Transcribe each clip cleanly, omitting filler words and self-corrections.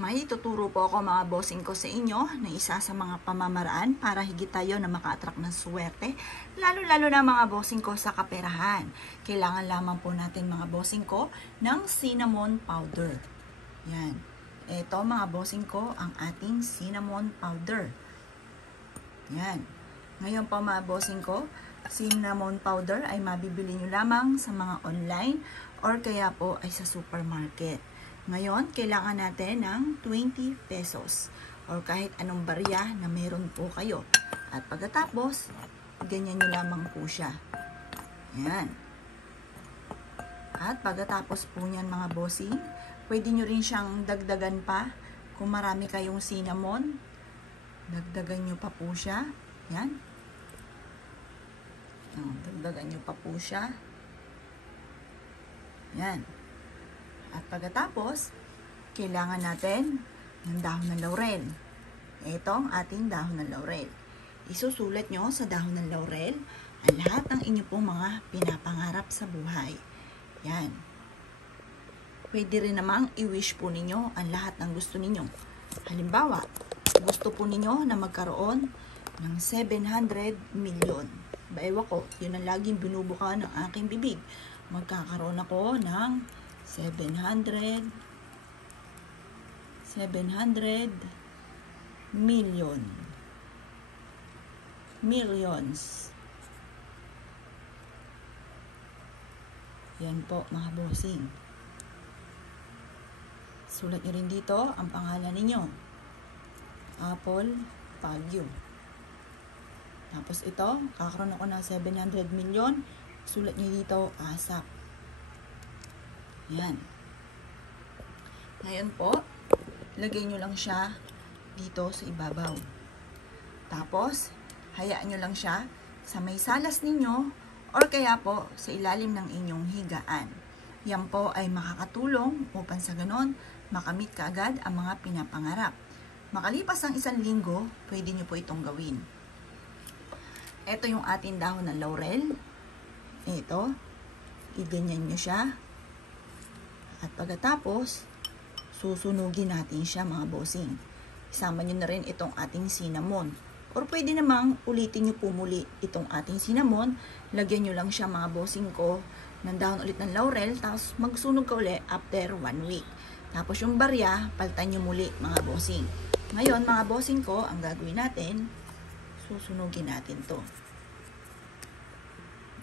May tuturo po ako mga bossing ko sa inyo na isa sa mga pamamaraan para higit tayo na maka-attract ng swerte, lalo-lalo na mga bossing ko sa kaperahan. Kailangan lamang po natin mga bossing ko ng cinnamon powder. Yan. Ito mga bossing ko ang ating cinnamon powder. Yan. Ngayon po mga bossing ko, cinnamon powder ay mabibili nyo lamang sa mga online or kaya po ay sa supermarket. Ngayon, kailangan natin ng 20 pesos or kahit anong barya na meron po kayo. At pagkatapos, ganyan nyo lamang po siya. Yan. At pagkatapos po niyan mga bossing, pwede nyo rin siyang dagdagan pa. Kung marami kayong cinnamon, dagdagan nyo pa po siya. Yan. Dagdagan nyo pa po siya. Yan. At pagkatapos, kailangan natin ng dahon ng laurel. Ito ang ating dahon ng laurel. Isusulat nyo sa dahon ng laurel ang lahat ng inyo pong mga pinapangarap sa buhay. Yan. Pwede rin namang i-wish po ninyo ang lahat ng gusto ninyo. Halimbawa, gusto po ninyo na magkaroon ng 700 million. Ewan ko, yun ang laging binubuka ng aking bibig. Magkakaroon ako ng 700 million. Millions. Yan po mga bossing. Sulat nyo rin dito ang pangalan ninyo. Apple Pagyo. Tapos ito, kakaroon ako ng 700 million. Sulat nyo dito, ASAP. Yan. Ngayon po, lagay nyo lang siya dito sa ibabaw. Tapos, hayaan nyo lang siya sa may salas ninyo or kaya po sa ilalim ng inyong higaan. Yan po ay makakatulong upang sa ganon makamit kaagad ang mga pinapangarap. Makalipas ang 1 linggo, pwede nyo po itong gawin. Ito yung ating dahon ng laurel. Ito, iganyan nyo siya. At pagkatapos, susunugin natin siya mga bossing. Isama nyo na rin itong ating cinnamon. Or pwede namang ulitin nyo po muli itong ating cinnamon. Lagyan nyo lang siya mga bossing ko ng dahon ulit ng laurel. Tapos magsunog ka ulit after 1 week. Tapos yung barya, palitan nyo muli mga bossing. Ngayon mga bossing ko, ang gagawin natin, susunugin natin to.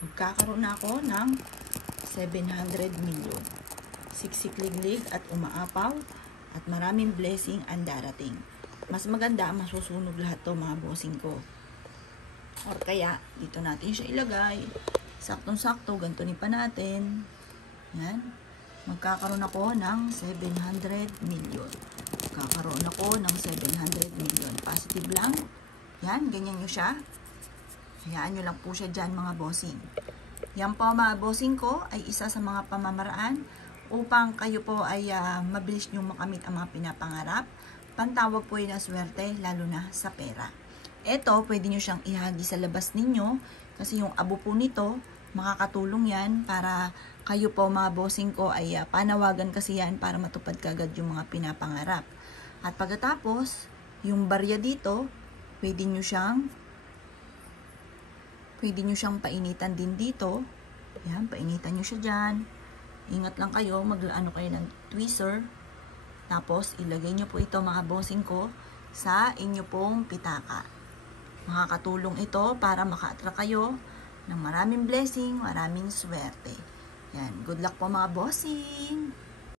Magkakaroon na ako ng 700 million. Siksikliglig at umaapaw at maraming blessing ang darating. Mas maganda, masusunog lahat to mga bossing ko. Or kaya, dito natin siya ilagay. Saktong-sakto, gantunin pa natin. Yan. Magkakaroon ako ng 700 million. Magkakaroon ako ng 700 million. Positive lang. Yan, ganyan nyo siya. Hayaan nyo lang po siya dyan mga bossing. Yan po mga bossing ko ay isa sa mga pamamaraan upang kayo po ay mabilis nyo makamit ang mga pinapangarap. Pantawag po yun ng swerte, lalo na sa pera. Ito, pwede nyo siyang ihagi sa labas ninyo kasi yung abo po nito, makakatulong yan para kayo po mga bossing ko ay panawagan kasi yan para matupad kagad yung mga pinapangarap. At pagkatapos, yung barya dito, pwede nyo siyang painitan din dito. Yan, painitan nyo siya dyan. Ingat lang kayo, maglaano kayo ng tweezer. Tapos, ilagay nyo po ito mga bossing ko sa inyo pong pitaka. Makakatulong ito para maka-attract kayo ng maraming blessing, maraming swerte. Yan, good luck po mga bossing!